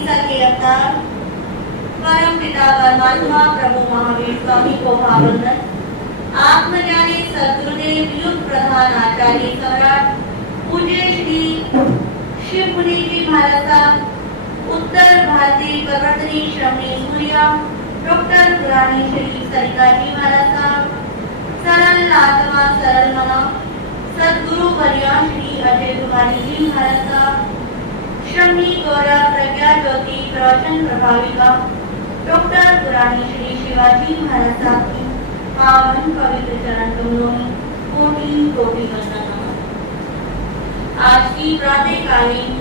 अहिंसा के अवतार परम पिता परमात्मा प्रभु महावीर स्वामी को भावंदन। आत्मज्ञानी सद्गुरुदेव युग प्रधान आचार्य सम्राट पूज्य श्री शिव मुनि जी महाराज साहब, उत्तर भारतीय प्रवर्तनी श्रमणी सूर्या डॉक्टर गुरानी श्री सरिता जी महाराज साहब, सरल आत्मा सरल मना सदगुरु वर्या श्री अजय कुमारी जी महाराज साहब, श्रमणी गौरव प्रज्ञा ज्योति प्रवचन प्रभाविका डॉक्टर गुरानी श्री शिवाजी महाराज साहब की पावन पवित्र चरण कमलों में कोटि कोटि वंदना। आज की प्रातःकालीन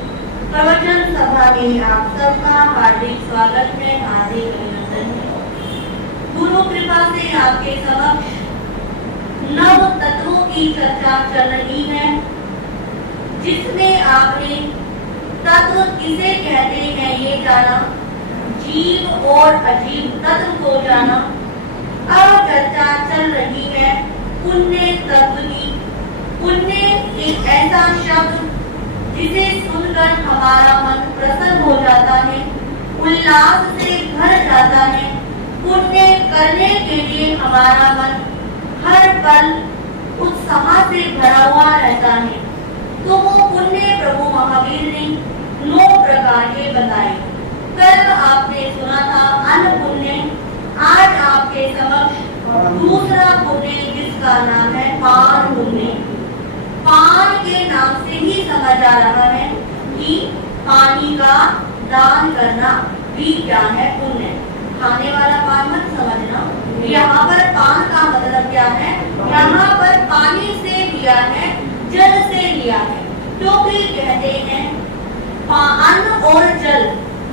प्रवचन सभा में आप सबका हार्दिक स्वागत है, हार्दिक अभिनंदन है। गुरु कृपा से आपके समक्ष नव तत्वों की चर्चा चल रही है, जिसमें आपने तत्व किसे कहते हैं ये जाना, जीव और अजीव तत्व को जाना। अब चर्चा चल रही है पुण्य तत्व की। पुण्य एक ऐसा शब्द जिसे सुनकर हमारा मन प्रसन्न हो जाता है, उल्लास से भर जाता है। पुण्य करने के लिए हमारा मन हर पल उत्साह से भरा हुआ रहता है। तो वो पुण्य प्रभु महावीर ने 9 प्रकार के बताए। कल आपने सुना था अन्न पुण्य। आज आपके समक्ष दूसरा पुण्य, जिसका नाम है पान पुण्य। पान के नाम से ही समझ आ रहा है कि पानी का दान करना भी क्या है पुण्य। खाने वाला पान मत समझना। यहाँ पर पान का मतलब क्या है? यहाँ पर पानी से लिया है, जल से लिया है। क्योंकि कहते हैं अन्न और जल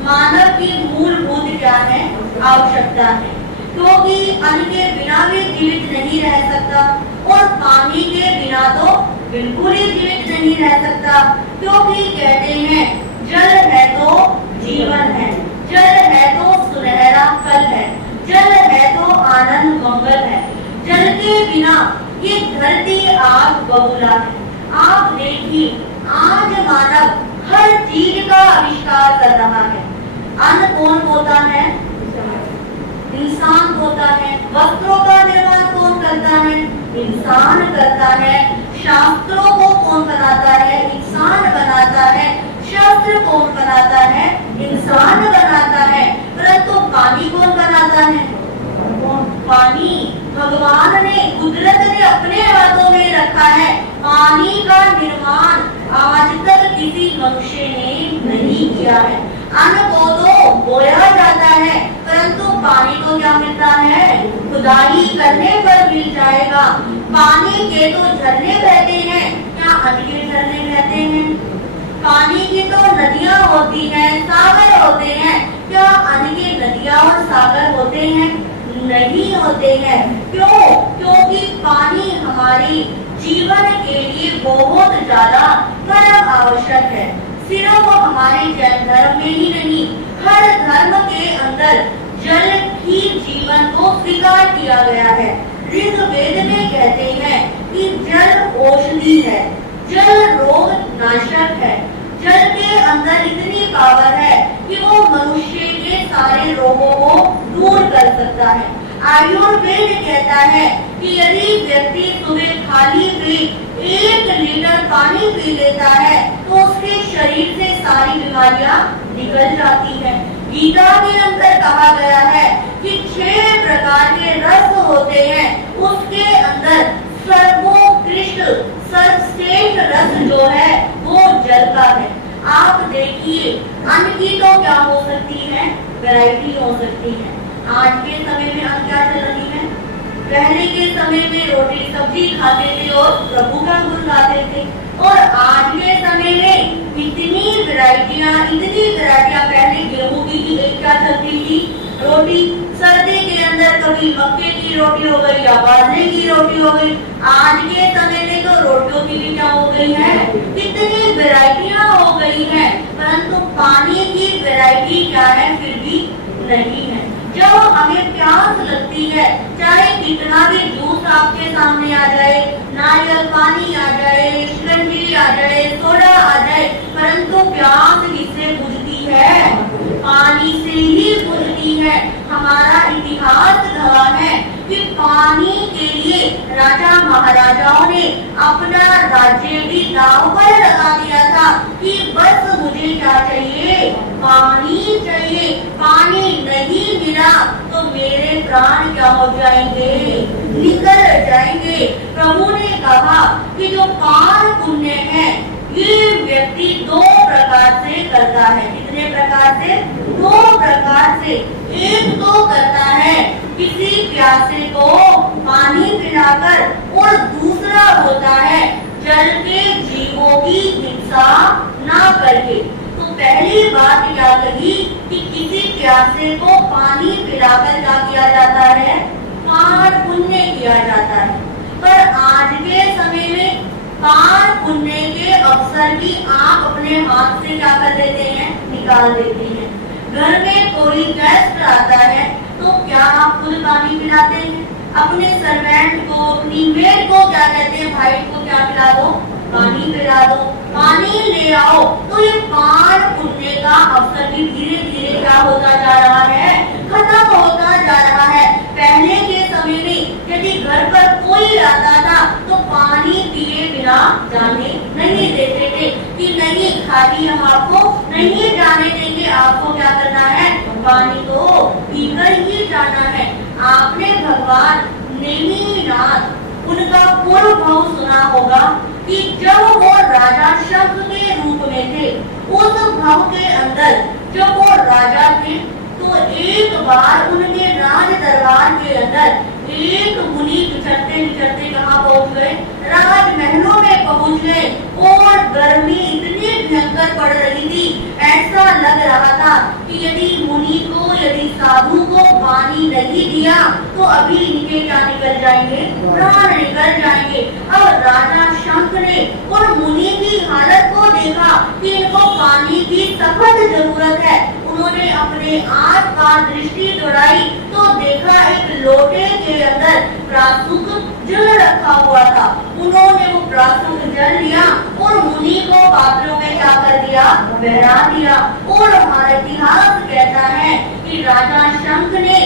मानव की मूलभूत क्या है? आवश्यकता है। क्योंकि अन्न के बिना भी जीवित नहीं रह सकता और पानी के बिना तो बिल्कुल ही जीवित नहीं रह सकता। क्योंकि कहते हैं जल है तो जीवन है, जल है तो सुनहरा कल है, जल है तो आनंद मंगल है। जल के बिना ये धरती आग बबूला है। आप देखिए आज मानव हर चीज का आविष्कार कर रहा है। अन्न कौन होता है? इंसान होता है। वस्त्रों का निर्माण कौन करता है? इंसान करता है। शास्त्रों को कौन बनाता है? इंसान बनाता है। शस्त्र कौन बनाता है? इंसान बनाता है। परंतु पानी कौन बनाता है? पानी भगवान ने, कुदरत ने अपने हाथों में रखा है। पानी का निर्माण आज तक किसी मनुष्य ने नहीं किया है। अन्न को तो बोया जाता है, परंतु पानी को क्या मिलता है? खुदाई करने पर मिल जाएगा। पानी के तो झरने बहते हैं, क्या अन्न के झरने बहते हैं? पानी की तो नदियां होती हैं, सागर होते हैं, क्या अन्न के नदियां और सागर होते हैं? नहीं होते हैं। क्यों? क्योंकि पानी हमारी जीवन के लिए बहुत ज्यादा परम आवश्यक है। सिर्फ हमारे जैन धर्म में ही नहीं, हर धर्म के अंदर जल ही जीवन को स्वीकार किया गया है। ऋग्वेद में कहते हैं कि जल औषधि है, जल रोग नाशक है। जल के अंदर इतनी पावर है कि वो मनुष्य के सारे रोगों को दूर कर सकता है। आयुर्वेद कहता है कि यदि व्यक्ति सुबह खाली पेट 1 लीटर पानी पी लेता है तो उसके शरीर से सारी बीमारियां निकल जाती हैं। गीता के अंदर कहा गया है कि 6 प्रकार के रस होते हैं, उसके अंदर सर्वोत्कृष्ट सर्वश्रेष्ठ रस जो है वो जल का है। आप देखिए अन्न की तो क्या हो सकती है? वैरायटी हो सकती है। आज के समय में अन्न क्या चल रही है? पहले के समय में रोटी सब्जी खाते थे और प्रभु का गुण गाते थे, और आज के समय में इतनी वैरायटियां पहले गेहूं की एक क्या चलती थी? रोटी। सर्दी के अंदर कभी मक्के की रोटी हो गई या बाजरे की रोटी हो गई। आज के समय में तो रोटियों की भी क्या हो गई है? कितनी वैरायटियां हो गई हैं, परंतु पानी की वैरायटी क्या है? फिर भी नहीं है। जब हमें प्यास लगती है, चाहे कितना भी जूस आपके सामने आ जाए, नारियल पानी आ जाए, शिकंजी आ जाए, सोडा आ जाए, परंतु प्यास किससे बुझती है? राजा महाराजाओं ने अपना राज्य भी दांव पर लगा दिया था कि बस मुझे क्या चाहिए, पानी चाहिए, पानी नहीं मिला तो मेरे प्राण क्या हो जाएंगे, निकल जाएंगे। प्रभु ने कहा कि जो पान पुण्य है ये व्यक्ति दो प्रकार से करता है। कितने प्रकार से? दो प्रकार से। एक तो करता है किसी प्यासे को पानी पिलाकर, और दूसरा होता है जल के जीवों की हिंसा ना करके। तो पहली बात क्या कही कि किसी प्यासे को पानी पिलाकर क्या किया जाता है, पान पुण्य किया जाता है। पर आज के समय में पान पुण्य के अवसर भी आप अपने हाथ से क्या कर देते हैं, निकाल देते हैं। घर में कोई गेस्ट आता है तो क्या आप खुद पानी पिलाते हैं? अपने सर्वेंट को, अपनी मेड को क्या कहते हैं, भाई को क्या पिला दो, पानी पिला दो, पानी ले आओ। तो ये पान पुण्य का अवसर भी धीरे धीरे क्या होता जा रहा है, खत्म होता जा रहा है। पहले के समय में यदि घर पर कोई आता था तो पानी पिए बिना जाने नहीं देते थे कि नहीं, खाली हम आपको नहीं जाने देंगे, आपको क्या करना है, पानी तो पीकर ही जाना है। आपने भगवान नेमिनाथ उनका पूर्व भाव सुना होगा कि जब वो राजा शंख के रूप में थे, उस भाव के अंदर जब वो राजा थे तो एक बार उनके राज दरबार के अंदर एक मुनि विचरते विचरते कहाँ पहुँच गए, राजमहलों में पहुँच गए। और गर्मी इतनी भयंकर पड़ रही थी, ऐसा लग रहा था कि यदि मुनि को, यदि साधु को पानी नहीं दिया तो अभी इनके क्या निकल जाएंगे, प्राण निकल जाएंगे। अब राजा शंख ने उन मुनि की हालत को देखा कि इनको पानी की सख्त जरूरत है। उन्होंने अपने आस पास दृष्टि दौड़ाई तो देखा एक लोटे के अंदर प्रासुक जल रखा हुआ था। उन्होंने वो प्रासुक जल लिया और मुनि को पात्रों में क्या कर दिया, बहरा दिया। और हमारा इतिहास कहता है कि राजा शंख ने,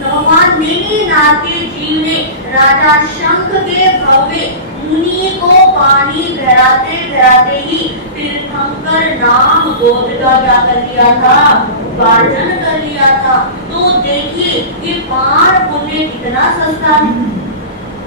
भगवान नेमिनाथ के जीव ने राजा शंख के भाव में मुनि को पानी बहराते बहराते ही तीर्थंकर नाम गोद का क्या कर लिया था, उपार्जन कर लिया था। तो देखिए ये पान पुण्य कितना सस्ता है,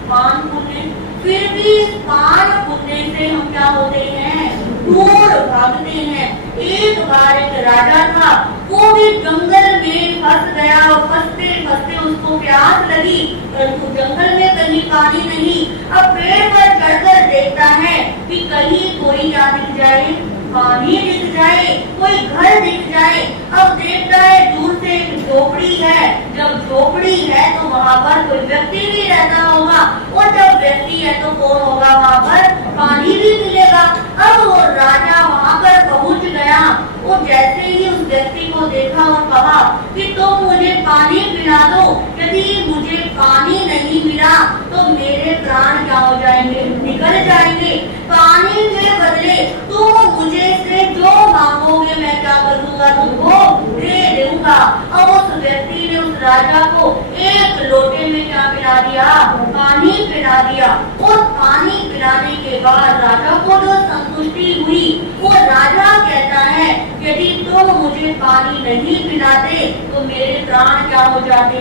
पान पुण्य। फिर भी पान पुण्य से हम क्या होते हैं, दूर भागते हैं। एक बार एक राजा था, वो भी जंगल में फंस गया और फंसते फंसते उसको प्यास लगी, परंतु जंगल में कहीं पानी नहीं। अब पेड़ पर चढ़कर देखता है कि कहीं कोई क्या दिख जाए, पानी दिख जाए, कोई घर दिख जाए। अब देखता है दूर से एक झोपड़ी है, जब झोपड़ी है तो वहाँ पर कोई व्यक्ति भी रहता होगा, और जब व्यक्ति है तो कौन होगा वहाँ पर, पानी भी मिलेगा। अब वो राजा वहाँ पर पहुँच गया, और जैसे ही उस व्यक्ति को देखा और कहा कि तुम मुझे पानी पिला दो, यदि मुझे पानी नहीं मिला तो मेरे प्राण क्या हो जाएंगे, निकल जाएंगे। पानी के बदले तुम मुझे से जो मांगोगे मैं क्या कर दूंगा, तुमको दे दूंगा। और उस व्यक्ति ने उस राजा को एक लोटे में क्या पिला दिया, पानी पिला दिया। और पानी पिलाने के बाद राजा को जो संतुष्टि हुई, वो राजा कहता है यदि तुम मुझे पानी नहीं पिलाते तो मेरे प्राण क्या हो जाते,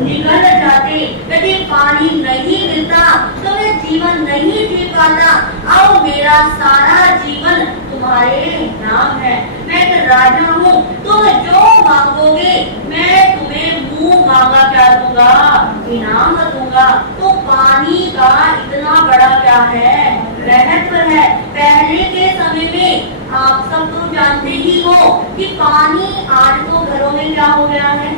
निकल जाते। यदि पानी नहीं मिलता तो मैं जीवन नहीं जी पाता। अब मेरा सारा जीवन तुम्हारे नाम है, मैं एक राजा हूँ, तुम जो मांगोगे मैं तुम्हें मुंह मांगा क्या दूंगा, इनाम दूंगा। तो पानी का इतना बड़ा क्या है, महत्व है। पहले के समय में आप सब तो जानते ही हो कि पानी आज तो घरों में क्या हो गया है,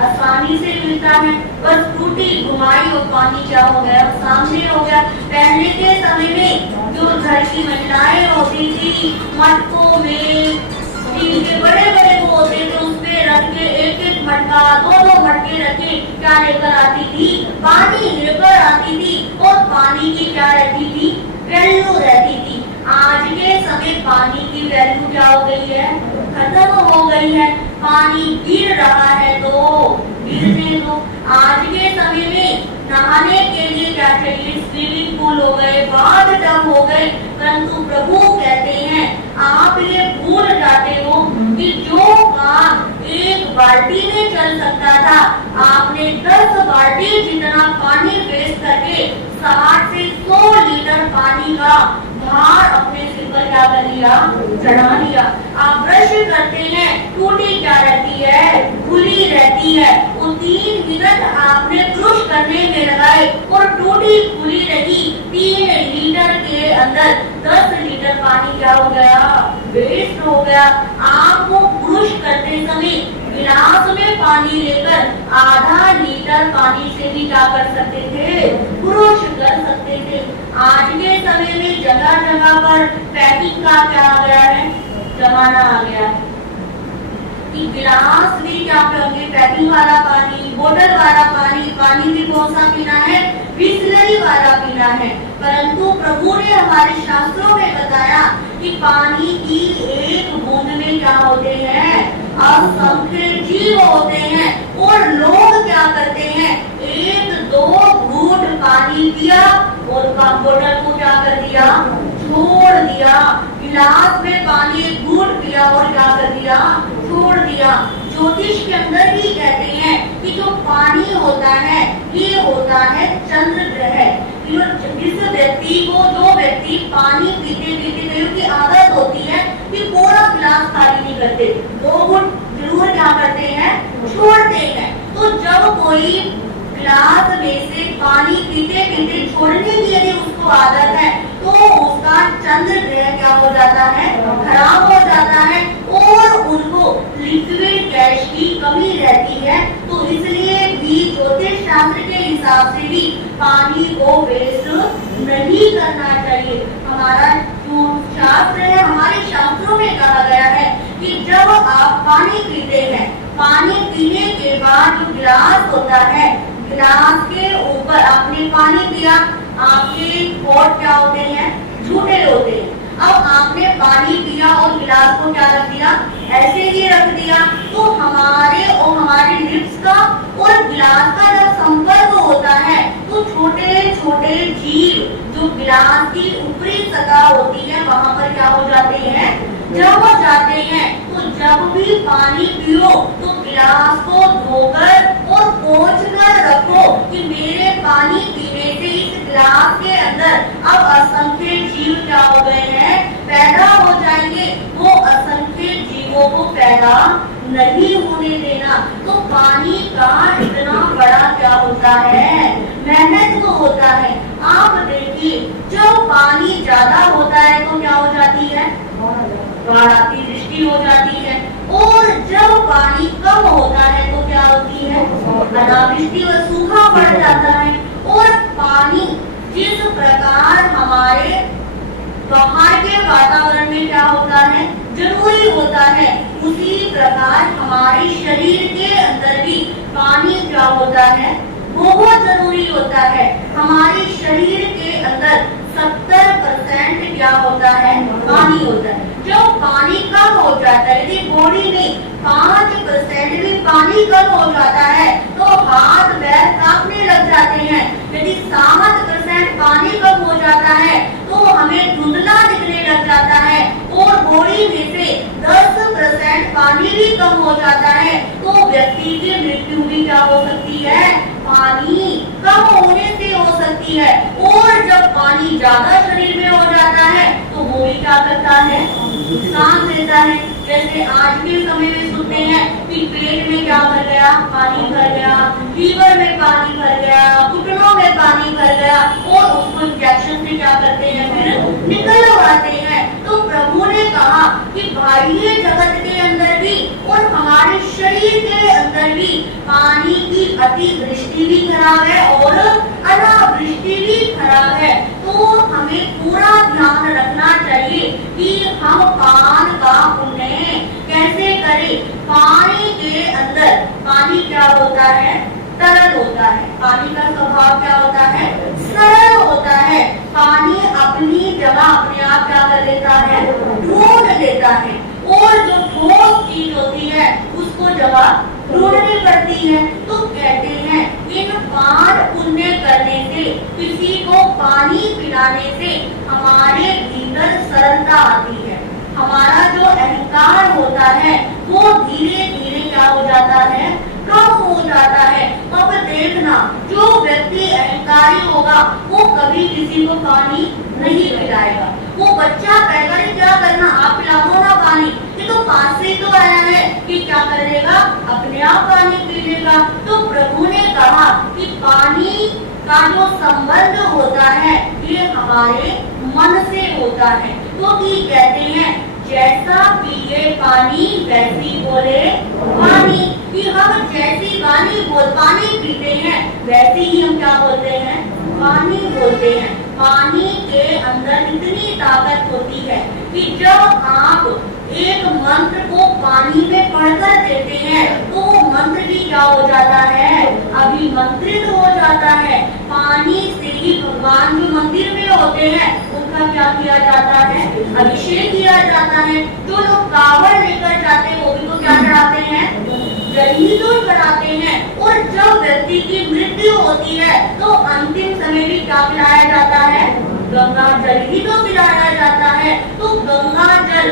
आसानी से मिलता है, बस टूटी घुमाई और पानी क्या हो गया, सामने हो गया। पहले के समय में जो घर की महिलाएं होती थी, मटकों में स्टील के बड़े बड़े वो होते थे, उसमें रख के एक एक मटका, दो मटके रखे क्या लेकर आती थी, पानी लेकर आती थी। और पानी की क्या रहती थी, वैल्यू रहती थी। आज के समय पानी की वैल्यू क्या हो गई है, खत्म हो गई है। पानी गिर रहा है तो गिरने दो। आज के समय में नहाने के लिए क्या चाहिए, स्विमिंग पूल हो गए, बाथ टब हो गए, परंतु प्रभु कहते हैं आप ये भूल जाते हो कि जो काम एक बाल्टी में चल सकता था, आपने 10 बाल्टी जितना पानी वेस्ट करके 60 से 100 लीटर पानी का भार अपने सिर पर क्या कर लिया, चढ़ा लिया। आप ब्रश करते हैं, टूटी क्या रहती है, खुली रहती है, वो 3 मिनट आपने ब्रश करने में लगाए और टूटी खुली रही, 3 लीटर के अंदर 10 लीटर पानी क्या हो गया, वेस्ट हो गया। आप वो ब्रश करते समय गिलास में पानी लेकर आधा लीटर पानी से भी क्या कर सकते थे, ब्रश कर सकते थे। आज के समय में जगह जगह पर पैकिंग का क्या आ गया है, जमाना आ गया है कि गिलास में क्या करेंगे, पैकिंग वाला पानी, बोतल वाला पानी, पानी भी कौन सा पीना है, बिसलरी वाला पीना है। परंतु प्रभु ने हमारे शास्त्रों में बताया कि पानी की एक बूंद में क्या होते हैं, असंख्य जीव होते हैं। और लोग क्या करते हैं, 1-2 घूंट पानी पिया और बोतल को क्या कर दिया, छोड़ दिया। गिलास में पानी एक घूंट पिया और क्या कर दिया, छोड़ दिया। ज्योतिष के अंदर भी कहते हैं कि जो पानी होता है ये होता है चंद्र ग्रह। जिस व्यक्ति को, जो व्यक्ति पानी पीते पीते की आदत होती है कि पूरा गिलास खाली नहीं करते, 2 घूंट जरूर क्या करते हैं, छोड़ते हैं। तो जब कोई गिलास में से पानी पीते पीते छोड़ने की यदि उसको आदत है तो उसका चंद्र ग्रह क्या हो जाता है, खराब हो जाता है और उनको लिक्विड गैस की कमी रहती है। तो इसलिए भी ज्योतिष शास्त्र के हिसाब से भी पानी को वेस्ट नहीं करना चाहिए। हमारा जो शास्त्र है, हमारे शास्त्रों में कहा गया है कि जब आप पानी पीते हैं, पानी पीने के बाद जो गिलास होता है, गिलास के ऊपर आपने पानी पिया, आपके होठ क्या होते हैं, झूठे होते हैं। अब आपने पानी पिया और गिलास को क्या रख दिया, ऐसे ही रख दिया, तो हमारे और हमारे लिप्स का और गिलास का जब संपर्क होता है तो छोटे छोटे जीव जो गिलास की ऊपरी सतह होती है वहां पर क्या हो जाते हैं, जम जाते हैं। तो जब भी पानी पियो तो गिलास को धोकर और पोंछ कर रखो कि मेरे पानी पीने से इस गिलास के अंदर अब असंख्य जीव क्या हो गए हैं, पैदा हो जाएंगे। वो असंख्य जीवों को पैदा नहीं होने देना। तो पानी का इतना बड़ा क्या होता है, मेहनत तो होता है। आप देखिए जब पानी ज्यादा होता है तो क्या हो जाती है, बाढ़ आती, वृष्टि हो जाती है। और जब पानी कम होता है तो क्या होती है, अनावृष्टि और सूखा पड़ जाता है। और पानी जिस प्रकार हमारे बाहर के वातावरण में क्या होता है, जरूरी होता है, उसी प्रकार हमारे शरीर के अंदर भी पानी क्या होता है, बहुत जरूरी होता है। हमारे शरीर के अंदर 70% क्या होता है, पानी होता है। जब पानी कम हो जाता है, यदि बॉडी में 5% भी पानी कम हो जाता है तो हाथ पैर कांपने लग जाते हैं। यदि 7% पानी कम हो जाता है तो हमें धुंधला दिखने लग जाता है। और बॉडी में से 10% पानी भी कम हो जाता है तो व्यक्ति की मृत्यु भी क्या हो सकती है, पानी कम होने से हो सकती है। और जब पानी ज्यादा शरीर में हो जाता है तो वो भी क्या करता है, नुकसान देता है। जैसे आज के समय में सुनते हैं कि पेट में क्या भर गया, पानी भर गया, लीवर में पानी भर गया, घुटनों में पानी भर गया और उसको इंजेक्शन से क्या करते हैं, फिर निकलवाते हैं। तो प्रभु ने कहा कि बाह्य जगत के अंदर भी और हमारे शरीर के अंदर भी पानी की अतिवृष्टि भी खराब है और अनावृष्टि भी खराब है। तो हमें पूरा ध्यान रखना चाहिए कि हम पान का पुण्य कैसे करें। पानी के अंदर, पानी क्या होता है, तरल होता है। पानी का स्वभाव क्या होता है, सरल होता है। पानी अपनी जगह अपने आप क्या कर लेता है, ढूंढ लेता है। और जो ठोस चीज होती है उसको जगह ढूंढनी पड़ती है। तो कहते हैं इन 5 पुण्य करने से, किसी को पानी पिलाने से हमारे भीतर सरलता आती है। हमारा जो अहंकार होता है वो धीरे धीरे क्या हो जाता है, कम हो जाता है। अब देखना, जो व्यक्ति अहंकारी होगा वो कभी किसी को पानी नहीं पिलाएगा। वो बच्चा पैदा ही क्या करना, आप पिला दो ना पानी, ये तो पास से ही तो आया है कि क्या करेगा, अपने आप पानी पी लेगा। तो प्रभु ने कहा कि पानी का जो संबंध होता है ये हमारे मन से होता है। तो कि कहते हैं जैसा पिए पानी वैसी बोले पानी, कि हम जैसी पानी पीते हैं वैसे ही हम क्या बोलते हैं, पानी बोलते हैं। पानी के अंदर इतनी ताकत होती है कि जब आप एक मंत्र को पानी में पढ़कर देते हैं तो वो मंत्र भी क्या हो जाता है, अभिमंत्रित हो जाता है। पानी से ही भगवान जो मंदिर में होते हैं उनका क्या किया जाता है, अभिषेक किया जाता है। जो लोग कावड़ लेकर जाते हैं वो भी तो क्या चढ़ाते हैं, जल ही तो चढ़ाते हैं। और जब व्यक्ति की मृत्यु होती है तो अंतिम समय भी क्या पिलाया जाता है, गंगा जल ही तो पिलाया जाता है। तो गंगा जल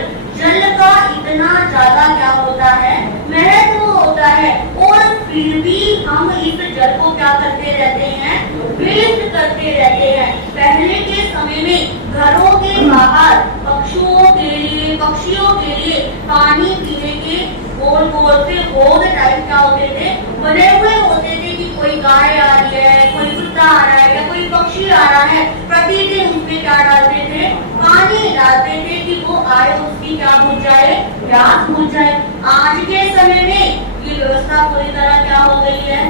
का इतना ज्यादा क्या होता है, महत्व होता है। और फिर भी हम इस जल को क्या करते रहते हैं, वेस्ट करते रहते हैं। पहले के समय में घरों के बाहर पक्षियों के लिए पानी पीने के गोल गोल से होद टाइप क्या होते थे, बने हुए होते थे कि कोई गाय आ रही है, कोई कुत्ता आ रहा है या कोई पक्षी आ रहा है, प्रतिदिन उसमें क्या डालते थे, पानी डालते थे कि वो आए उसकी क्या बुझ जाए, प्यास बुझ जाए। आज के समय में ये व्यवस्था पूरी तरह क्या हो गई है,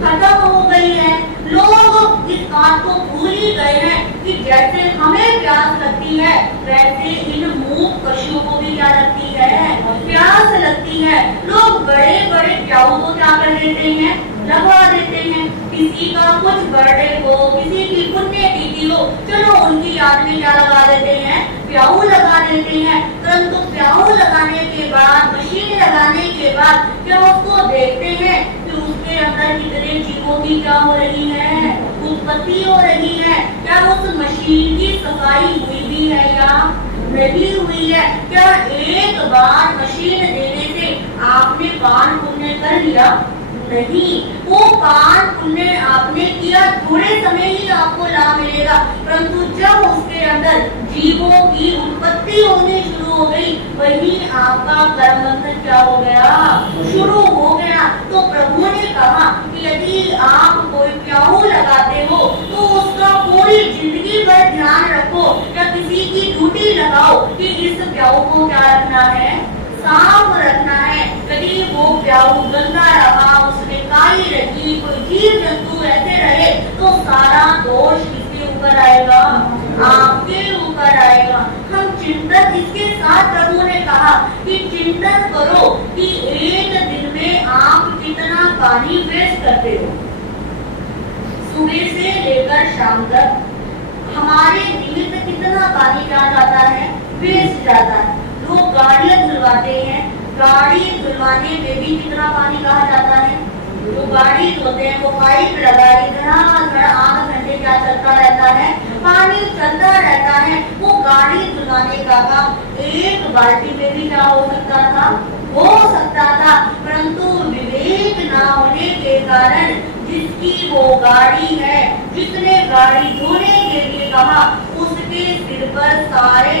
खत्म हो गई है। लोग इस बात को भूल ही गए हैं कि जैसे हमें प्यास लगती है वैसे इन मूक पशुओं को भी क्या लगती है, प्यास लगती है। लोग बड़े बड़े प्याऊ को क्या कर देते हैं, लगवा देते हैं। किसी का कुछ बर्थडे हो, किसी की पुण्यतिथि हो, चलो उनकी याद में क्या लगा देते हैं, प्याऊ लगा देते हैं। परंतु प्याऊ लगाने के बाद, मशीन लगाने के बाद क्या उसको देखते हैं कि उसके अंदर कितने जीवों की क्या हो रही है, उत्पत्ति हो रही है। क्या उस मशीन की सफाई हुई भी है या नहीं हुई है? क्या एक बार मशीन देने से आपने पान पुण्य कर लिया? नहीं, वो पान पुण्य आपने किया, थोड़े समय ही आपको लाभ मिलेगा। परंतु जब उसके अंदर जीवों की उत्पत्ति होनी शुरू हो गई, वही आपका कर्म बंधन क्या हो गया, शुरू हो गया। तो प्रभु ने कहा कि यदि आप कोई प्याऊ लगाते हो तो उसका पूरी जिंदगी भर ध्यान रखो, या किसी की ड्यूटी लगाओ कि इस प्याऊ को क्या रखना है, साफ रखना है। यदि वो प्याऊ गंदा रहा, उसमें काई रही, कोई जीव जंतु ऐसे रहे तो सारा दोष किसके ऊपर आएगा, आपके ऊपर आएगा। हम चिंतन, इसके साथ प्रभु ने कहा कि चिंतन करो कि एक दिन में आप कितना पानी वेस्ट करते हो। सुबह से लेकर शाम तक हमारे निमित्त कितना पानी क्या जाता है, वेस्ट जाता है। लोग गाड़ियां धुलवाते हैं, गाड़ी धुलवाने में भी कितना पानी कहा जाता है। जो गाड़ी धोते हैं वो पाइप लगाए, धड़ाधड़ आधा घंटे क्या चलता रहता है, पानी चलता रहता है। वो गाड़ी धुलवाने का काम एक बाल्टी में भी क्या हो सकता था, परंतु विवेक ना होने के कारण जिसकी वो गाड़ी है, जिसने गाड़ी धोने के लिए कहा, उसके सिर पर सारे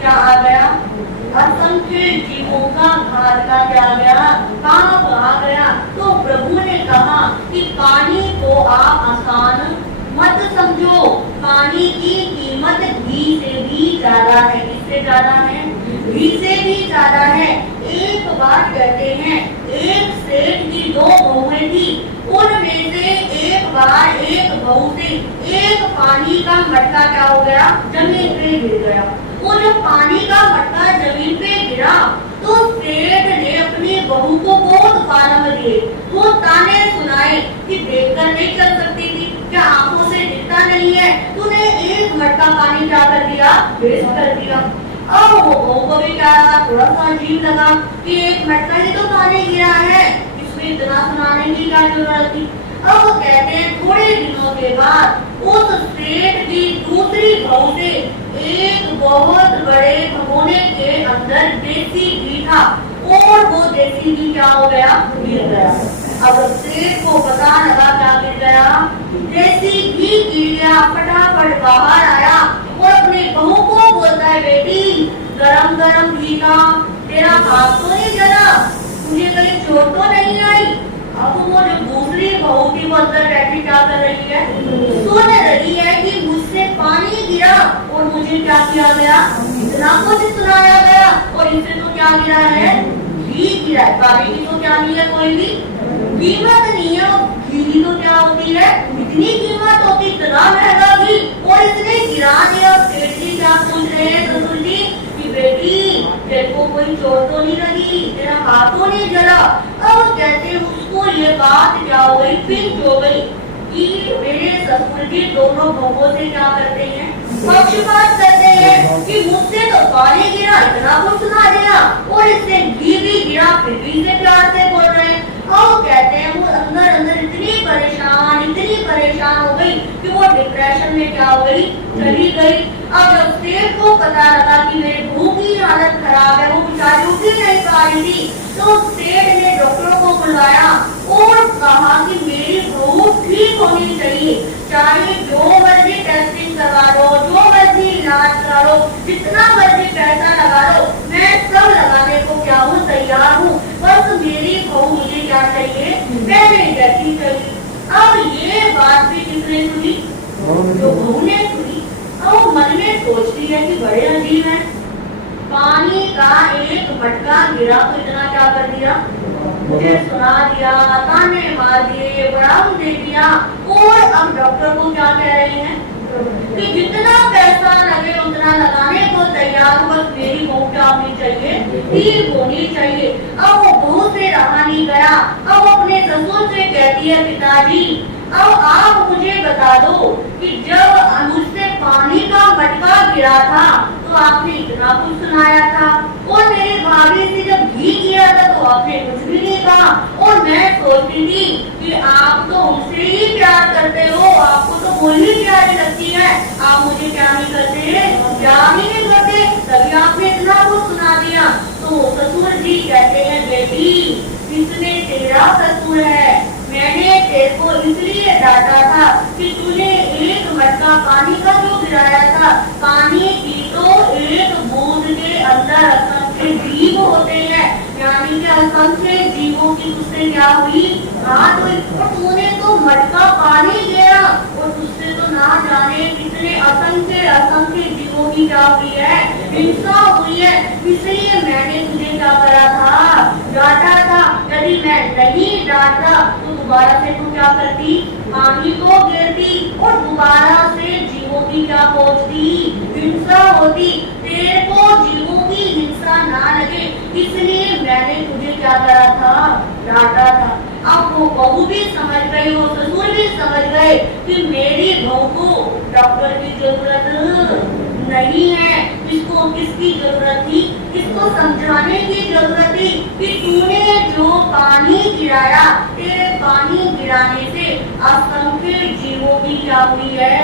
क्या आ गया, असंख्य जीवों का घात का क्या आ गया, पाप आ गया। तो प्रभु ने कहा कि पानी को आप आसान मत समझो, पानी की कीमत घी से भी ज्यादा है। किससे ज्यादा है, घी से भी ज्यादा है। एक बात कहते हैं, एक सेठ की दो बहुएं थी, उनमें से एक बार एक बहू से एक पानी का मटका क्या हो गया, जमीन पे गिर गया। वो जब पानी का मटका जमीन पे गिरा तो सेठ ने अपनी बहू को बहुत गालियां दिए, वो ताने सुनाए कि देखकर नहीं चल सकती थी, क्या आंखों से दिखता नहीं है, तूने एक मटका पानी क्या कर दिया, वेस्ट कर दिया। अब वो बहू को भी क्या लगा, थोड़ा सा अजीब लगा कि एक मटका ही तो पानी गिरा है, इसमें इतना सुनाने की क्या जरूरत थी। अब वो कहते हैं थोड़े दिनों के बाद उस सेठ की दूसरी बहू से एक बहुत बड़े भगोने के अंदर देसी घी था और वो देसी घी क्या हो गया, गिर गया। अब सेठ को पता लगा क्या गिर गया, देसी घी गिर गया। फटाफट बाहर आया और अपने बहू को बोलता है, बेटी गरम गरम घी था, तेरा हाथ तो नहीं जला, तुझे कहीं चोट तो नहीं आई। अब वो जो दूसरी बहू थी वो अंदर बैठी क्या कर रही है, सुन रही है कि मुझसे पानी गिरा और मुझे क्या किया गया, इतना कुछ सुनाया गया और इससे तो क्या गिरा है, घी गिरा है। पानी की तो क्या नहीं है, कोई भी कीमत नहीं है। घी की तो क्या होती है, इतनी कीमत होती, इतना महंगा घी और इसने गिरा दिया। सेठ जी क्या सोच रहे हैं ससुर जी कि बेटी तेरे को कोई चोट तो नहीं लगी, तेरा हाथ तो नहीं जला। अब कहते उसको ये बात क्या हो गई, फिर हो गई कि मेरे ससुर जी दोनों बहुओं से क्या करते हैं, पक्षपात करते हैं कि मुझसे तो पानी गिरा, इतना कुछ सुना दिया और इससे घी भी गिरा, फिर भी इसे प्यार से बोल रहे हैं। और कहते हैं वो अंदर अंदर इतनी परेशान हो गई कि वो डिप्रेशन में क्या हो गई, चली गई। अब जब सेठ को पता लगा कि मेरे बहू की हालत खराब है, वो बेचारी उठ ही नहीं पा रही थी, तो सेठ ने डॉक्टरों को बुलाया और कहा कि मेरी बहू ठीक होनी चाहिए, चाहे जो मर्जी टेस्टिंग करवा लो, जो मर्जी इलाज करा लो, जितना मर्जी पैसा लगा लो, मैं सब लगाने को क्या हूँ, तैयार हूँ, बस मेरी बहू मुझे क्या चाहिए, पहले जैसी चाहिए। अब ये बात भी किसने सुनी, जो बहू ने सुनी। अब मन में सोचती है कि बड़े अजीब है, पानी का एक मटका गिरा तो इतना क्या कर दिया, मुझे सुना दिया, ताने मार दिए, बड़ा दे दिया और अब डॉक्टर को क्या कह रहे हैं कि जितना पैसा लगे उतना लगाने को तैयार, बस मेरी बहू क्या होनी चाहिए, ठीक होनी चाहिए। अब वो बहू से रहा नहीं गया, अब अपने ससुर से कहती है, पिताजी अब आप मुझे बता दो कि जब मुझसे पानी का मटका गिरा था तो आपने इतना कुछ सुनाया था और मेरे भाभी से जब घी गिरा था तो आपने कुछ भी नहीं कहा और मैं सोचती थी कि आप तो हमसे ही प्यार करते हो, आपको तो वही प्यारी लगती है, आप मुझे क्या नहीं करते, प्यार ही नहीं करते, तभी आपने इतना कुछ सुना दिया। तो ससुर जी कहते हैं, बेटी इसमें तेरा कसूर है, मैंने तेरे को इसलिए डांटा था कि तूने एक मटका पानी का जो गिराया था, पानी की तो एक बूंद के अंदर असंख्य जीव होते हैं, यानी कि असंख्य जीवों की तुझसे क्या हुई, बात हुई, और तूने तो मटका पानी गिरा और तुझसे तो ना जाने कितने असंख्य जीवों की क्या हुई है, हिंसा हुई है, इसलिए मैंने तुझे क्या करा था, डांटा था। यदि मैं नहीं डांटा तो दोबारा से तू क्या करती, पानी को गिरती और दोबारा से जीवों की क्या पहुंचती, हिंसा होती। तेरे को जीवों की हिंसा ना लगे इसलिए मैंने तुझे क्या करा था, डांटा था। अब वो बहू भी समझ गई, वो ससुर भी समझ गए कि मेरी बहू को डॉक्टर की जरूरत नहीं है, इसको किसकी जरूरत थी, इसको समझाने की जरूरत थी कि तूने जो पानी गिराया, तेरे पानी गिराने से असंख्य जीवों की क्या हुई है,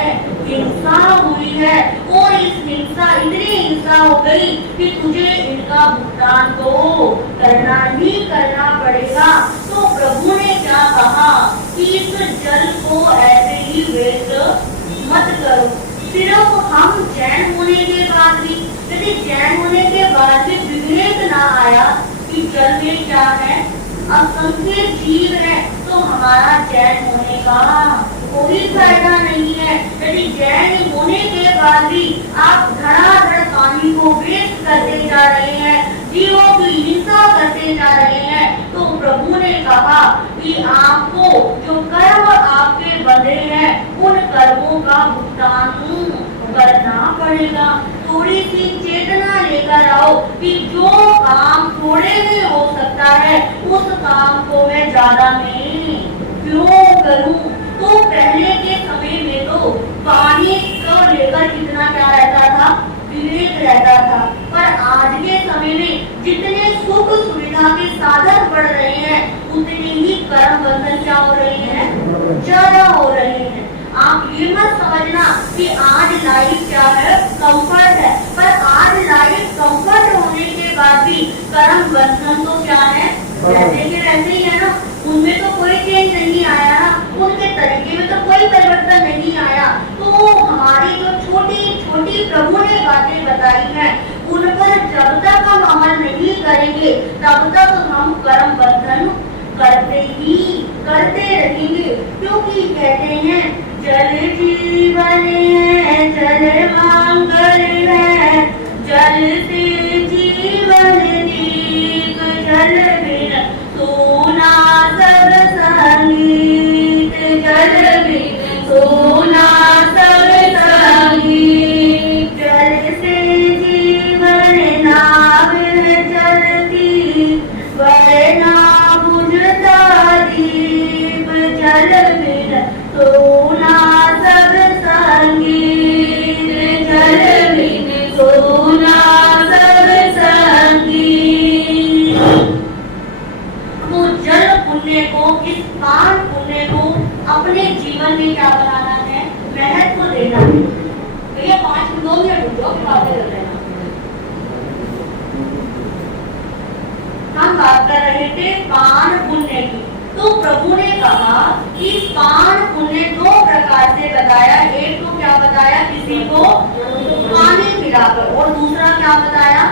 हिंसा हुई है और इस हिंसा, इतनी हिंसा हो गई कि तुझे इनका भुगतान तो करना ही करना पड़ेगा। तो प्रभु ने क्या कहा कि इस जल को ऐसे ही वेस्ट मत करो। सिर्फ हम जैन होने के बाद भी, यदि जैन होने के बाद भी विवेक ना आया कि जल में क्या है, असंख्य जीव है, तो हमारा जैन होने का कोई फायदा नहीं है। यदि जैन होने के बाद भी आप धड़ाधड़ पानी को वेस्ट करते जा रहे हैं, जीवों की हिंसा करते जा रहे हैं, तो प्रभु ने कहा कि आपको जो कर्म आपके बंधे हैं उन कर्मों का भुगतान करना पड़ेगा। थोड़ी सी चेतना लेकर आओ कि जो काम थोड़े में हो सकता है उस काम को मैं ज्यादा में क्यों करूं। तो पहले के समय में तो पानी को लेकर कितना क्या रहता था, विवेक रहता था, पर आज के समय में जितने सुख सुविधा के साधन बढ़ रहे हैं उतने ही कर्म बंधन क्या हो रहे हैं, ज्यादा हो रहे हैं। आप ये मत समझना कि आज लाइफ क्या है, कंफर्ट है, पर आज लाइफ कंफर्ट होने के बाद भी कर्म बंधन तो क्या है, वैसे के वैसे ही है ना। उनमें तो कोई चेंज नहीं आया ना, उनके तरीके में तो कोई परिवर्तन नहीं आया। तो हमारी जो छोटी छोटी प्रभु ने बातें बताई हैं, उन पर जब तक हम अमल नहीं करेंगे तब तक हम कर्म बंधन करते रहेंगे। क्योंकि कहते हैं जल जीवन है, जल मंगल है, जल से जीवन दीप, जल बिन सोना सब संगीत, जल बिन सोना सब संगीत, जल से जीवन नाव चलती, वरना बुझता दीप, जल बिन सोना सब संगीत, जल बिन सोना सब संगीत। तो जल पुण्य को, इस पान पुण्य को अपने जीवन में क्या बनाना है, महत्व देना है। भैया 5 मिनट रुक जाओ, फिर बातें कर लेना। हम बात कर रहे थे पान पुण्य की। तो प्रभु ने कहा कि पान पुण्य 2 प्रकार से बताया। एक तो क्या बताया, किसी को पानी पिलाकर, और दूसरा क्या बताया,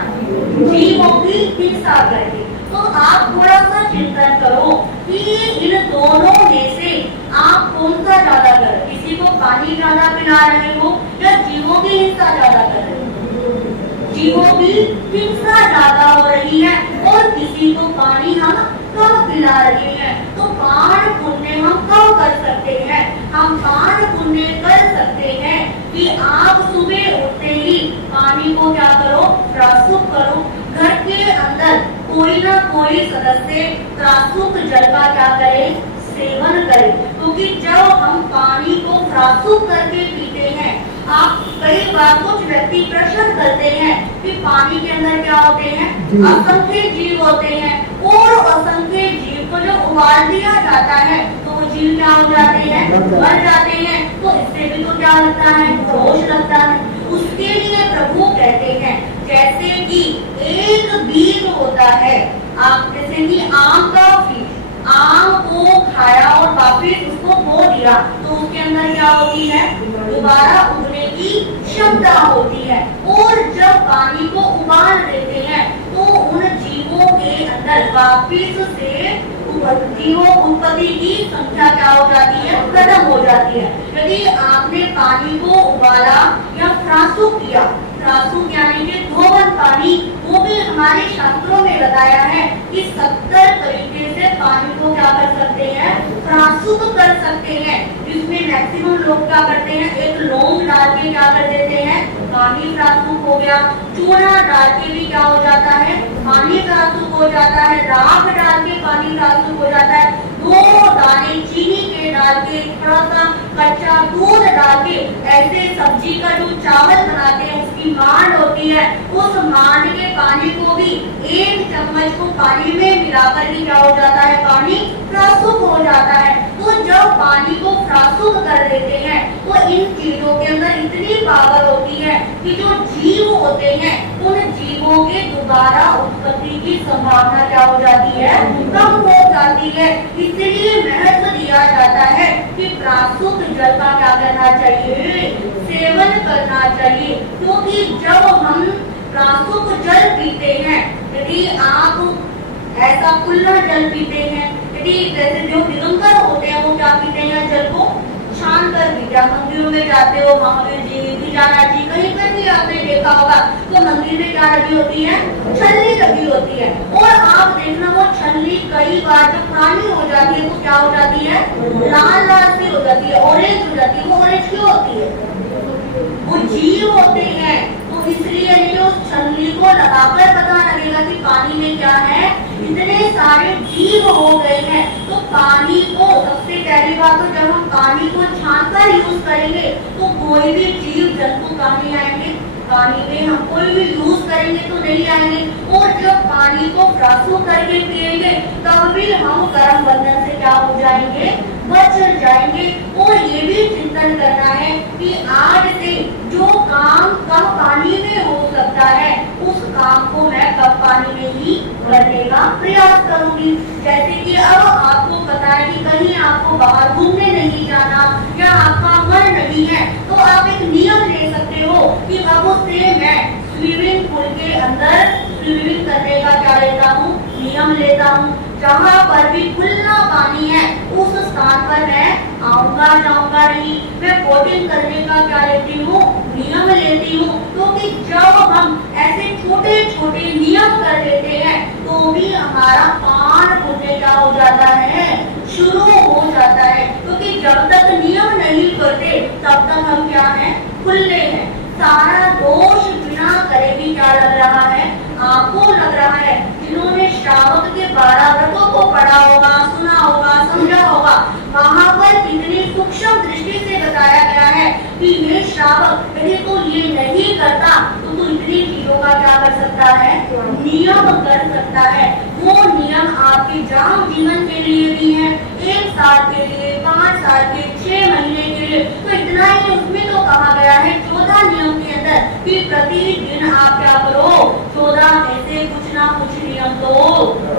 जीवों की हिंसा करके। तो आप थोड़ा सा चिंतन करो कि इन दोनों में से आप कौन सा ज्यादा कर, किसी को पानी ज्यादा पिला रहे हो या जीवों की हिंसा ज्यादा कर रहे हो। जीवों की हिंसा ज्यादा हो रही है और किसी को पानी हम कम पिला रहे हैं। तो पान पुण्य हम कब कर सकते हैं, हम पान पुण्य कर सकते हैं कि आप सुबह उठते ही पानी को क्या करो, प्रस्तुत करो। घर के अंदर कोई ना कोई सदस्य प्रासुक जल का क्या करे, सेवन करे। क्योंकि जब हम पानी को प्रासुक करके पीते हैं, आप कई बार कुछ व्यक्ति प्रश्न करते हैं कि पानी के अंदर क्या होते हैं, असंख्य जीव होते हैं, और असंख्य जीव को जब उबाल दिया जाता है तो वो जीव क्या हो जाते हैं, मर जाते हैं। तो इससे भी तो क्या लगता है, दोष लगता है। उसके लिए प्रभु कहते हैं जैसे कि एक बीज होता है, आप जैसे कि आम का बीज, आम को खाया और वापिस उसको बो दिया तो उसके अंदर क्या होती है, दोबारा उगने की क्षमता होती है। और जब पानी को उबाल देते हैं तो उन जीवों के अंदर वापिस से जीवों उत्पत्ति की संख्या क्या हो जाती है, खत्म हो जाती है। यदि आपने पानी को उबाला या प्रासुक किया, प्रासुक यानी कि धोवन पानी, वो भी हमारे शास्त्रों में बताया है कि 70 तरीके से पानी को क्या कर सकते हैं, प्रासुक कर सकते हैं। जिसमें मैक्सिमम लोग क्या करते हैं, एक लौंग डाल के क्या कर देते हैं, पानी प्रासुक हो गया। चूना डाल के भी क्या हो जाता है, पानी प्रासुक हो जाता है। राख डाल के पानी प्रासुक हो जाता है। 2 दाने चीनी के डाल के, थोड़ा सा कच्चा दूध डाल के, ऐसे सब्जी का जो चावल बनाते हैं उसकी मांड होती है, उस मांड के पानी को भी 1 चम्मच को पानी में मिलाकर भी क्या हो जाता है, पानी प्रासुक हो जाता है। तो जब पानी को प्रासुक कर देते हैं तो इन चीजों के अंदर इतनी पावर होती है कि जो जीव होते हैं उन जीवों के दोबारा उत्पत्ति की संभावना क्या हो जाती है, कम हो जाती है। इसलिए महत्व दिया जाता है कि प्रासुक जल का क्या करना चाहिए, सेवन करना चाहिए। क्योंकि जब हम प्रासुक जल पीते हैं, यदि आप ऐसा खुला जल पीते हैं, यदि जैसे जो दिगंबर होते हैं वो क्या पीते हैं, जल को छान कर पीते हैं। मंदिरों में जाते हो, महावीर जी, विजाना जी, कहीं पर भी आपने देखा होगा तो मंदिर में क्या लगी होती है, छल्ली लगी होती है। और आप देखना वो छल्ली कई बार जब पुरानी हो जाती है तो क्या हो जाती है, लाल लाल सी हो जाती है, ऑरेंज हो जाती है। वो ऑरेंज क्यों होती है, वो जीव होते हैं। तो इसलिए जो छल्ली को लगाकर पता लगेगा कि पानी में क्या है, इतने सारे जीव हो गए हैं। तो पानी को सबसे पहली बात तो जब हम पानी को छानकर यूज करेंगे तो कोई भी जीव जंतु कहाँ नहीं आएंगे, पानी में हम कोई भी यूज करेंगे तो नहीं आएंगे। और जब पानी को प्रासुक करके पिएंगे तब भी हम कर्म बंधन से क्या हो जाएंगे, बच जाएंगे। जाएंगे और ये भी चिंतन करना है कि आज से जो काम कम पानी में हो सकता है उस काम को मैं कम पानी में ही करने का प्रयास करूंगी। जैसे कि अब आपको पता है कि कहीं आपको बाहर घूमने नहीं जाना या आपका मन नहीं है, तो आप एक नियम ले सकते हो कि अब से मैं स्विमिंग पूल के अंदर स्विमिंग करने का क्या लेता हूँ, नियम लेता हूँ। जहाँ पर भी खुला पानी है उस स्थान पर मैं आऊंगा जाऊंगा नहीं। मैं बोटिंग करने का क्या लेती हूँ, नियम लेती हूँ। क्योंकि जब हम ऐसे छोटे छोटे नियम कर लेते हैं तो भी हमारा पान पुण्य क्या हो जाता है, शुरू हो जाता है। क्योंकि जब तक नियम नहीं करते तब तक हम क्या हैं, खुले हैं। सारा दोष बिना करे भी क्या लग रहा है, आपको लग रहा है। जिन्होंने श्रावक के 12 व्रतों को पढ़ा होगा, सुना होगा, समझा होगा, वहां पर कितनी सूक्ष्म दृष्टि से बताया गया है कि ये श्रावक यदि तू ये नहीं करता तो तू इतनी चीजों का क्या कर सकता है, नियम कर सकता है। वो नियम आपके जाम जीवन के लिए भी है, 1 साल के लिए, 5 साल के, 6 महीने के लिए। तो इतना ही उसमें तो कहा गया है 14 नियम के अंदर कि प्रतिदिन आप क्या करो, 14 में से कुछ ना कुछ नियम तो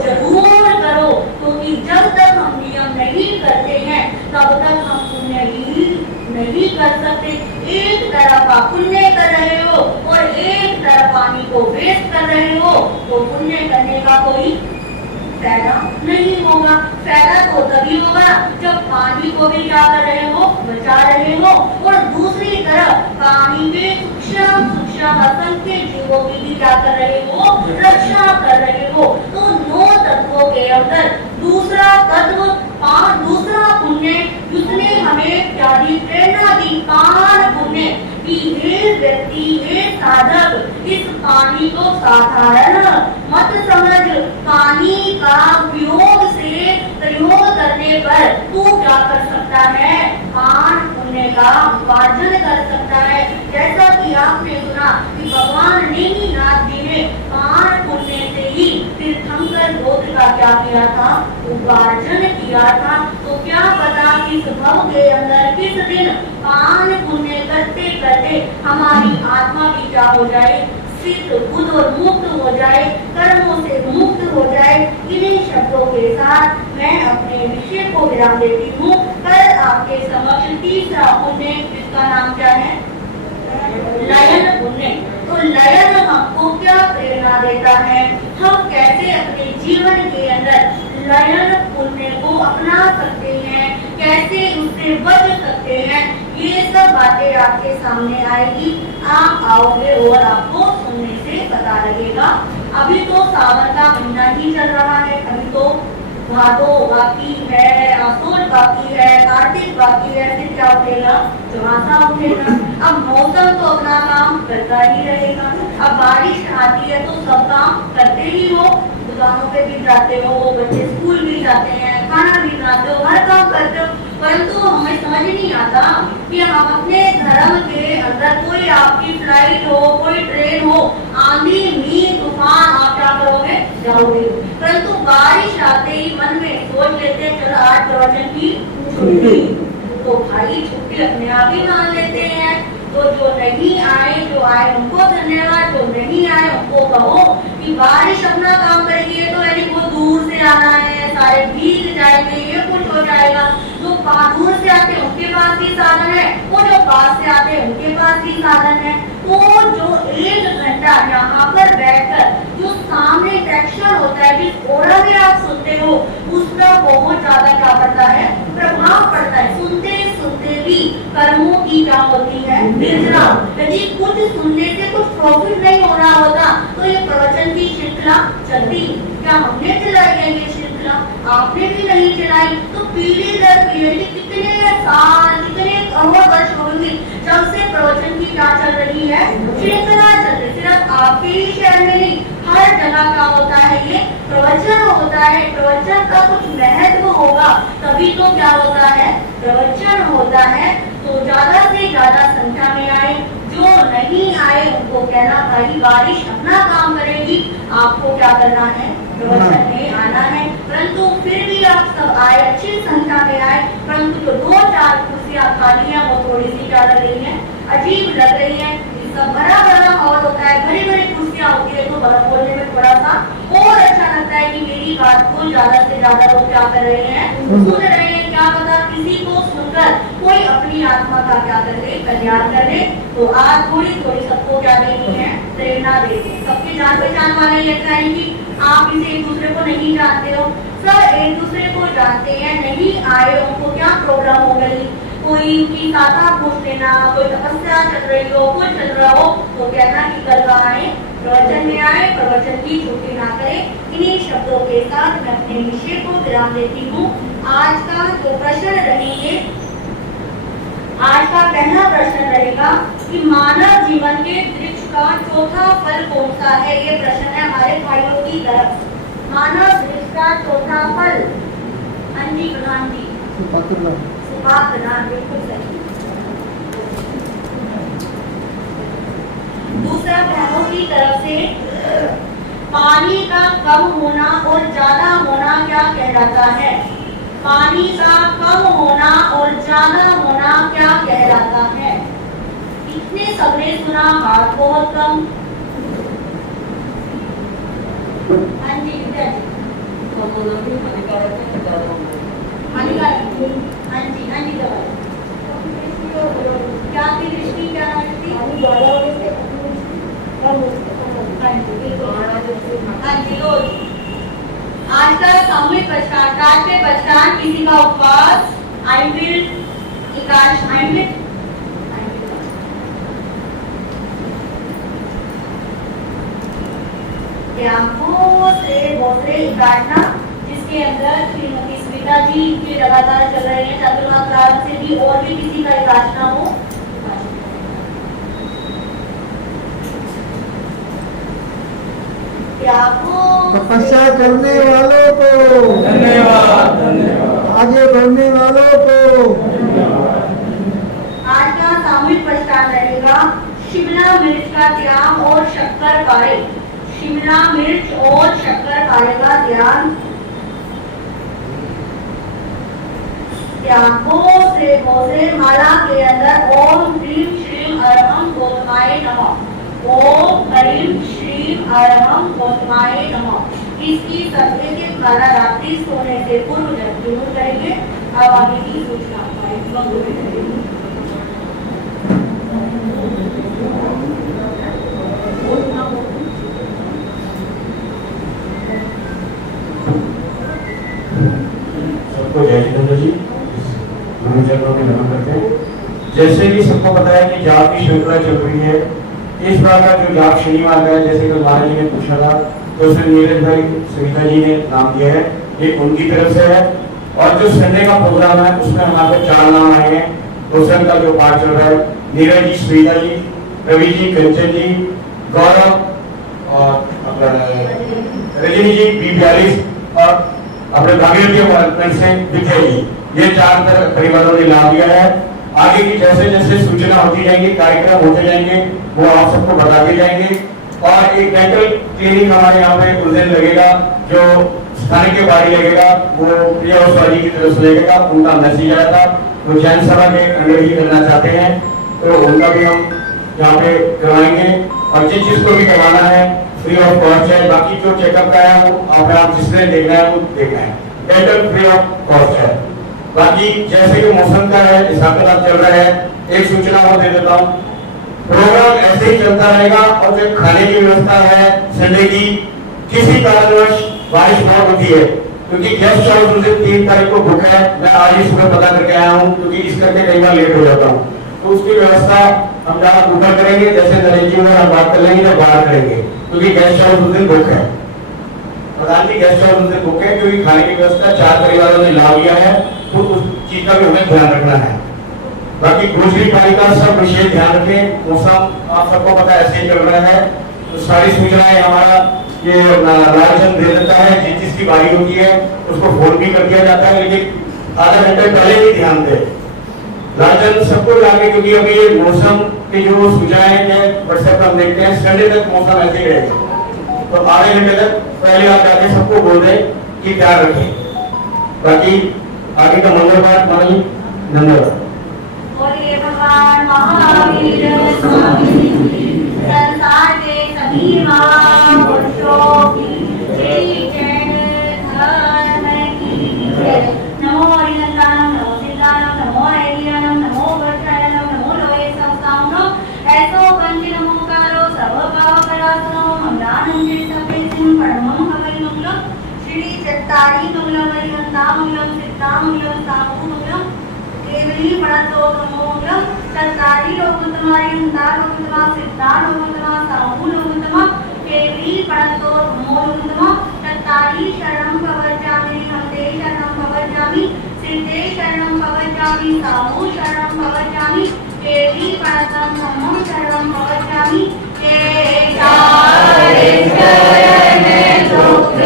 जरूर करो। क्योंकि जब तक हम नियम नहीं करते हैं तब तक हम पुण्य ही नहीं कर सकते। एक तरफ आप पुण्य कर रहे हो और एक तरफ पानी को वेस्ट कर रहे हो तो पुण्य करने का कोई फायदा नहीं होगा। फायदा तो तभी होगा जब पानी को भी क्या कर रहे हो, बचा रहे हो, और दूसरी तरफ पानी के सूक्ष्म सूक्ष्म असंख्य जीवों की भी क्या कर रहे हो, रक्षा कर रहे हो। तो 9 तत्वों के अंदर दूसरा तत्व दूसरा पुण्य जिसने हमें क्या दी, प्रेरणा दी, पान पुण्य कि हे व्यक्ति, हे साधक, इस पानी को साधारण मत समझ। पानी का उपयोग से प्रयोग करने पर तू क्या कर सकता है, पान पुण्य का उपार्जन कर सकता है। जैसा कि आपने सुना कि भगवान नेमिनाथ जी ने पान पुण्य से ही तीर्थंकर गोत्र का क्या किया था, उपार्जन किया था। तो क्या पता किस भव के अंदर किस दिन पान पुण्य करते करते हमारी आत्मा भी क्या हो जाए, सिद्ध बुद्ध और मुक्त हो जाए, कर्मों से मुक्त हो जाए। इन्हीं शब्दों के साथ मैं अपने विषय को विराम देती हूँ। कल आपके समक्ष तीसरा पुण्य, जिसका नाम क्या है, लयन पुण्य। तो लयन हमको क्या प्रेरणा देता है, हम कैसे अपने जीवन के अंदर लयन पुण्य को अपना सकते हैं, कैसे उससे बच सकते हैं, ये सब बातें आपके सामने आएगी। आप आओगे और आपको सुनने से पता लगेगा। अभी तो सावन का महीना ही चल रहा है, अभी तो भादो बाकी है, आसोड़ बाकी है, कार्तिक बाकी है, फिर क्या उठेगा, चौमासा उठेगा। अब मौसम तो अपना काम करता ही रहेगा। अब बारिश आती है तो सब काम करते ही हो, दुकानों पे भी जाते हो, बच्चे स्कूल भी जाते हैं, खाना भी बनाते हो, हर काम करते हो। परंतु हमें समझ नहीं आता कि हम अपने धर्म के अंदर कोई आपकी फ्लाइट हो, कोई ट्रेन हो, आंधी मींह तूफान, आप क्या करोगे, जाओगे। परंतु बारिश आते ही मन में सोच लेते हैं चलो आज प्रवचन की छुट्टी, तो भाई छुट्टी अपने आप ही मान लेते हैं। तो जो नहीं आए, जो आए उनको धन्यवाद, जो नहीं आए उनको कहो कि बारिश अपना काम करेगी, तो यानी वो दूर से आना है, सारे भीग जाएंगे, ये कुछ हो जाएगा। जो दूर से आते हैं उनके पास भी साधन है, वो जो पास से आते हैं उनके पास भी साधन है। तो जो 1 घंटा यहाँ पर बैठकर जो सामने इंटरेक्शन होता है, जिस ओरा में आप सुनते हो, उसका बहुत ज्यादा क्या पड़ता है, प्रभाव पड़ता है। सुनते सुनते भी कर्मों की क्या होती है, निर्जरा। यदि कुछ सुनने से कुछ प्रॉफिट नहीं हो रहा होता तो ये प्रवचन की श्रृंखला चलती। क्या हमने चलाई है ये श्रृंखला, आपने भी नहीं चलाई। तो पीढ़ी दर पीढ़ी कितने साल, कितने करोड़ वर्ष हो गए जब से प्रवचन की क्या चल रही है, श्रृंखला चल रही। सिर्फ आपके ही शहर में नहीं, हर जगह क्या होता है, ये प्रवचन होता है। प्रवचन का कुछ महत्व होगा तभी तो क्या होता है, प्रवचन होता है। तो ज्यादा से ज्यादा संख्या में आए, जो नहीं आए उनको कहना भाई बारिश अपना काम करेगी, आपको क्या करना है, प्रवचन में आना है। परंतु फिर भी आप सब आए, अच्छी संख्या में आए, परंतु जो 2-4 कुर्सियां खाली हैं वो थोड़ी सी क्या लग रही हैं, अजीब लग रही हैं। सब बड़ा बड़ा हॉल होता है, बड़ी बड़ी कुर्सियां होती है, तो बोलने में थोड़ा सा और अच्छा लगता है कि मेरी बात को ज्यादा से ज्यादा लोग क्या कर रहे हैं, सुन रहे हैं। क्या पता किसी को सुनकर कोई अपनी आत्मा का क्या कर ले, कल्याण कर ले। तो आज थोड़ी थोड़ी सबको क्या देनी है, प्रेरणा देते हैं। सबके जान पहचान वाले लगता है कि आप इसे एक दूसरे को नहीं जानते हो, सब एक दूसरे को जानते हैं। नहीं आए उनको क्या प्रॉब्लम हो गई, कोई उनकी गाथा पूछ लेना, कोई तपस्या चल रही हो, कुछ चल रहा हो, तो कहना कि कल आए, प्रवचन में आए, प्रवचन की छुट्टी ना करें। इन्हीं शब्दों के साथ मैं अपने विषय को विराम देती हूँ। आज का जो प्रश्न रहेंगे, आज का पहला प्रश्न रहेगा कि मानव जीवन के वृक्ष का चौथा फल कौन सा है। ये प्रश्न है हमारे भाइयों की तरफ। मानव वृक्ष का चौथा फल, अंजी प्रधान जी, बिल्कुल सही। दूसरा बहनों की तरफ से, पानी का कम होना और ज्यादा होना क्या कहलाता है। पानी का कम होना और ज्यादा होना क्या कहलाता है। इतने सबने सुना, हाथ बहुत कम। हाँ जी हाँ जी हाँ जी क्या की दृष्टि, क्या दृष्टि, हाँ जी रोज। आज का सामूहिक पचकान, काट के पचकान, किसी का उपवास, I will Ekash, I will काटना, जिसके अंदर श्रीमती स्मिता जी के लगातार चल रहे हैं। चतुर्मास प्रारंभ से भी और भी किसी का काटना हो, तपस्या करने वालों को धन्यवाद, धन्यवाद। आगे बढ़ने वालों को। आज का सामूहिक प्रस्ताव रहेगा शिमला मिर्च का त्याग और शक्कर पारे। शिमला मिर्च और शक्कर पारे का त्याग, से माला के अंदर ओम ह्रीम श्रीम अरहम गौतमाय नमः, ओम ह्रीम श्रीम अरहम गौतमाय नमः। इसकी सत्य के 12 रात्रि सोने से पूर्व जरूर करेंगे। अब आगे की सूचना सबको जय जितेंद्र जी, गुरुजनों के नमन करते हैं। जैसे कि सबको पता है कि जाप की श्रृंखला चल रही है, इस बार का जो जाप शनिवार का है, जैसे कल महाराज जी ने पूछा था, तो उसमें नीरज भाई सविता जी ने नाम दिया है, ये उनकी तरफ से है। और जो संडे का प्रोग्राम है उसमें हमारे 4 नाम आए हैं। रोशन का जो पाठ चल रहा है, नीरज जी, सविता जी, रवि जी, कंचन जी, गौरव और रजनी जी, B42 और अपने भागीरथी अपार्टमेंट से विजय जी, ये 4 परिवारों ने लाभ लिया है। आगे की जैसे जैसे सूचना होती जाएगी, कार्यक्रम होते जाएंगे, वो आप सबको बताते जाएंगे। और एक डेंटल क्लिनिक हमारे यहाँ पे उस दिन लगेगा, जो स्थानीय के बारी लगेगा, वो प्रिया ओसवाल जी की तरफ से लगेगा। उनका मैसेज आया था, वो जैन सभा के अंडर ही करना चाहते हैं, तो उनका भी हम यहाँ पे करवाएंगे। और जिस चीज को भी करवाना है फ्री ऑफ कॉस्ट है। बाकी जो चेकअप का है वो आप जिसने देखना है वो देखना है, डेंटल फ्री ऑफ कॉस्ट है। बाकी जैसे कि मौसम का है, हिसाब किताब चल रहा है, एक सूचना और दे देता हूँ, प्रोग्राम ऐसे ही चलता रहेगा। और जो खाने की व्यवस्था है संडे की, किसी कारणवश बारिश बहुत होती है, क्योंकि गेस्ट हाउस उस दिन 3 तारीख को बुक है। मैं आज ही सुबह पता करके आया हूँ, क्योंकि इस करके कई बार लेट हो जाता हूँ। तो उसकी व्यवस्था हम जहाँ ऊपर करेंगे, जैसे नरेश जी में हम बात कर लेंगे जब बाहर करेंगे, क्योंकि गेस्ट हाउस उस दिन बुक है। प्रधान जी, गेस्ट हाउस उस दिन बुक है, क्योंकि खाने की व्यवस्था 4 परिवारों ने लाभ लिया है, तो उस चीज का भी हमें ध्यान रखना है। बाकी ग्रोसरी पानी का सब विशेष ध्यान रखें। मौसम आप सबको पता है ऐसे ही चल रहा है, तो सारी सूचनाएं हमारा ये लालचंद दे देता है। जिस चीज की बारी होती है उसको फोन भी कर दिया जाता है, लेकिन आधा घंटे पहले ही ध्यान दे लालचंद सबको लाके, क्योंकि अभी ये मौसम कि जो सूचनाएं हैं व्हाट्सएप पर हम देखते हैं संडे तक मौसम ऐसे ही रहेगा, तो आधे घंटे तक पहले आप जाके सबको बोल दें कि ख्याल रखें। बाकी आगे का मंगल पाठ मानी धन्यवाद। बोलिए भगवान महावीर स्वामी संसार के सभी महापुरुषों की जय, धर्म की जय। नमो हरिनंदनाय नमो सिद्धाय नमो ऐर्याय नमो वज्राय नमो लोहे संस्थानो ऐसो पंच नमोकारो सर्वपापरासनो मंगलानंदे सपेसिं परमं हवै मंगलम श्री चत्तारी मंगलम हरिवंता मंगलम सिद्धा मंगलम साहु मंगलम केवली पड़तो मंगलम चत्तारी लोकोत्तमा हरिवंता लोकोत्तमा सिद्धा लोकोत्तमा साहु लोकोत्तमा केवली पड़तो लोकोत्तमा चत्तारी शरणं भवजामि हंते शरणं भवजामि सिद्धे शरणं भवजामि साहु शरणं भवजामि केवली पड़तं धम्मं शरणं भवजामि के चारे शरण दुख